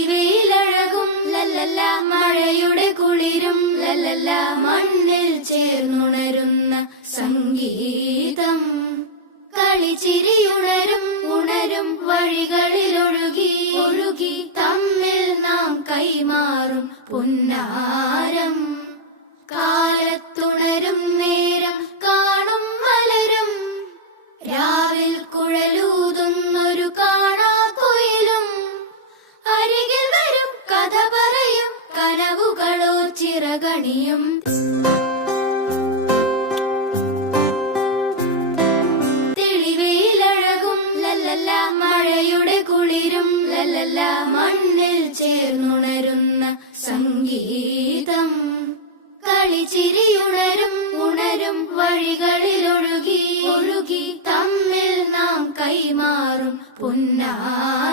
തെളിവെയിലഴകും ലല്ലല്ല, മഴയുടെ കുളിരും ലല്ലല്ല, മണ്ണിൽ ചേർന്നുണരുന്ന സംഗീതം. കളിച്ചിരിയുണരും ഉണരും വഴികളിൽ ഒഴുകി ഒഴുകി തമ്മിൽ നാം കൈമാറും പുന്നാരം. കാലത്തുണരും നേരം കാണും മലരും, രാവിൽ കുഴലൂതുന്നൊരു കാണാക്കുയിലും. അരികിൽ വരും കഥ പറയും കനവുകളോ ചിറകണിയും. തെളിവെയിലഴകും ലല്ലല്ല, മഴയുടെ കുളിരും ലല്ലല്ല, മണ്ണിൽ ചേർന്നുണരുന്ന സംഗീതം. കളിച്ചിരിയുണരും ഉണരും വഴികളിൽ ഒഴുകി ഒഴുകി തമ്മിൽ നാം കൈമാറും പുന്നാരം.